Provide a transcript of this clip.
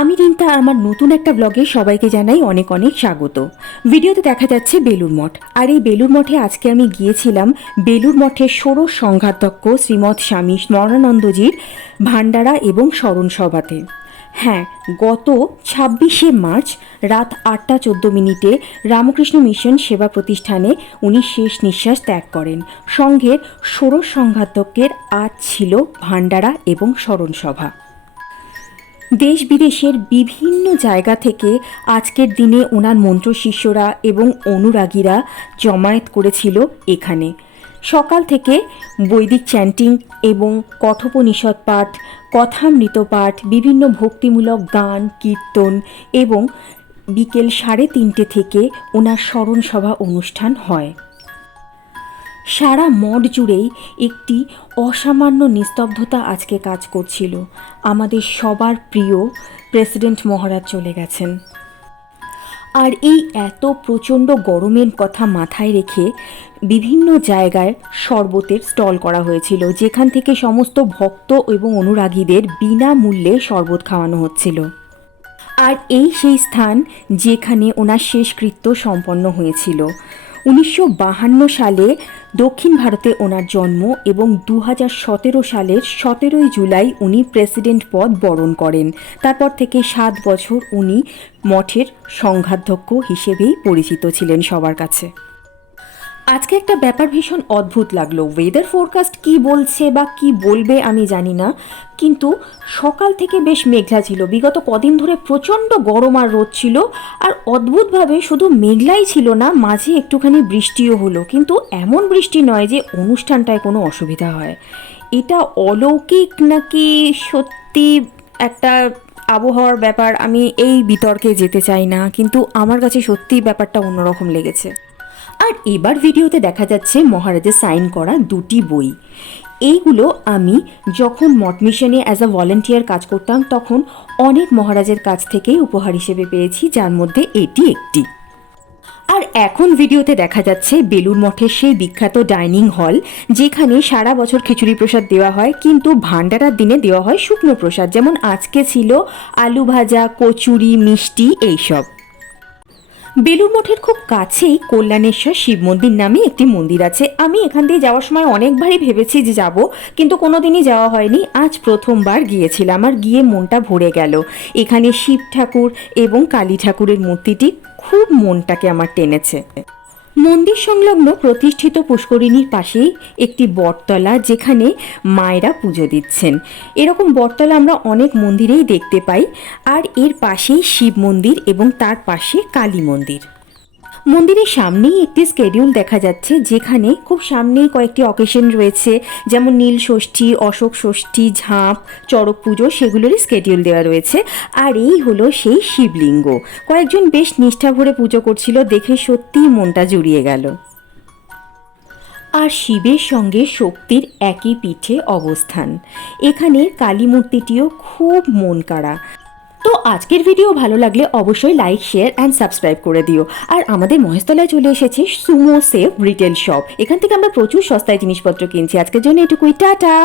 আমি রিন্তা আমার নতুন একটা ব্লগে সবাইকে জানাই অনেক অনেক স্বাগত। ভিডিওতে দেখা যাচ্ছে বেলুর মঠ, আর এই বেলুর মঠে আজকে আমি গিয়েছিলাম বেলুর মঠের ষোড়শ সংঘাধ্যক্ষ শ্রীমৎ স্বামী স্মরণানন্দজির ভান্ডারা এবং স্মরণ সভাতে। হ্যাঁ, গত 26শে মার্চ রাত 8:14 রামকৃষ্ণ মিশন সেবা প্রতিষ্ঠানে উনি শেষ নিঃশ্বাস ত্যাগ করেন। সংঘের ষোড়শ সংঘাধ্যক্ষের আজ ছিল ভান্ডারা এবং স্মরণ সভা। দেশ বিদেশের বিভিন্ন জায়গা থেকে আজকের দিনে ওনার মন্ত্র শিষ্যরা এবং অনুরাগীরা জমায়েত করেছিল এখানে। সকাল থেকে বৈদিক চ্যান্টিং এবং কথোপনিষদ পাঠ, কথামৃত পাঠ, বিভিন্ন ভক্তিমূলক গান, কীর্তন এবং বিকেল 3:30 থেকে ওনার স্মরণ সভা অনুষ্ঠান হয়। সারা মঠ জুড়েই একটি অসামান্য নিস্তব্ধতা আজকে কাজ করছিল। আমাদের সবার প্রিয় প্রেসিডেন্ট মহারাজ চলে গেছেন, আর এই এত প্রচণ্ড গরমের কথা মাথায় রেখে বিভিন্ন জায়গায় শরবতের স্টল করা হয়েছিল, যেখান থেকে সমস্ত ভক্ত এবং অনুরাগীদের বিনামূল্যে শরবত খাওয়ানো হচ্ছিল। আর এই সেই স্থান যেখানে ওনার শেষকৃত্য সম্পন্ন হয়েছিল। 1952 সালে দক্ষিণ ভারতে ওনার জন্ম এবং 2017 সালের 17 জুলাই উনি প্রেসিডেন্ট পদ বরণ করেন। তারপর থেকে 7 বছর উনি মঠের সংঘাধ্যক্ষ হিসেবেই পরিচিত ছিলেন সবার কাছে। আজকে একটা ব্যাপার ভীষণ অদ্ভুত লাগলো। ওয়েদার ফোরকাস্ট কি বলছে বা কি বলবে আমি জানি না, কিন্তু সকাল থেকে বেশ মেঘলা ছিল। বিগত কদিন ধরে প্রচণ্ড গরম আর রোদ ছিল, আর অদ্ভুতভাবে শুধু মেঘলাই ছিল না, মাঝে একটুখানি বৃষ্টিও হলো। কিন্তু এমন বৃষ্টি নয় যে অনুষ্ঠানটায় কোনো অসুবিধা হয়। এটা অলৌকিক নাকি সত্যি একটা আবহাওয়ার ব্যাপার, আমি এই বিতর্কে যেতে চাই না, কিন্তু আমার কাছে সত্যিই ব্যাপারটা অন্যরকম লেগেছে। আর এবার ভিডিওতে দেখা যাচ্ছে মহারাজের সাইন করা 2টি বই। এইগুলো আমি যখন মঠ মিশনে অ্যাজ আ ভলেন্টিয়ার কাজ করতাম তখন অনেক মহারাজের কাছ থেকেই উপহার হিসেবে পেয়েছি, যার মধ্যে এটি একটি। আর এখন ভিডিওতে দেখা যাচ্ছে বেলুর মঠের সেই বিখ্যাত ডাইনিং হল, যেখানে সারা বছর খিচুড়ি প্রসাদ দেওয়া হয়, কিন্তু ভান্ডারার দিনে দেওয়া হয় শুকনো প্রসাদ। যেমন আজকে ছিল আলু ভাজা, কচুরি, মিষ্টি এইসব। বেলুর মঠের খুব কাছেই কল্যাণেশ্বর শিব মন্দির নামে একটি মন্দির আছে। আমি এখান দিয়ে যাওয়ার সময় অনেকবারই ভেবেছি যে যাব, কিন্তু কোনোদিনই যাওয়া হয়নি। আজ প্রথমবার গিয়েছিলাম, আর গিয়ে মনটা ভরে গেল। এখানে শিব ঠাকুর এবং কালী ঠাকুরের মূর্তিটি খুব মনটাকে আমার টেনেছে। মন্দির সংলগ্ন প্রতিষ্ঠিত পুষ্করিণীর পাশেই একটি বটতলা, যেখানে মায়েরা পুজো দিচ্ছেন। এরকম বটতলা আমরা অনেক মন্দিরেই দেখতে পাই। আর এর পাশেই শিব মন্দির এবং তার পাশে কালী মন্দির। মন্দিরের সামনেই একটি স্কেডিউল দেখা যাচ্ছে, যেখানে খুব সামনেই কয়েকটি অকেশন রয়েছে, যেমন নীল ষষ্ঠী, অশোক ষষ্ঠী, ঝাঁপ, চড়ক পুজো, সেগুলোরই স্কেডিউল দেওয়া রয়েছে। আর এই হলো সেই শিবলিঙ্গ। কয়েকজন বেশ নিষ্ঠা ভরে পুজো করছিল, দেখে সত্যিই মনটা জুড়িয়ে গেল। আর শিবের সঙ্গে শক্তির একই পিঠে অবস্থান। এখানে কালী মূর্তিটিও খুব মন কাড়া। তো আজকের ভিডিও ভালো লাগলে অবশ্যই লাইক, শেয়ার অ্যান্ড সাবস্ক্রাইব করে দিও। আর আমাদের মহেশতলায় চলে এসেছে সুমো সেভ রিটেল শপ। এখান থেকে আমরা প্রচুর সস্তায় জিনিসপত্র কিনছি। আজকের জন্য এটুকুই, টাটা।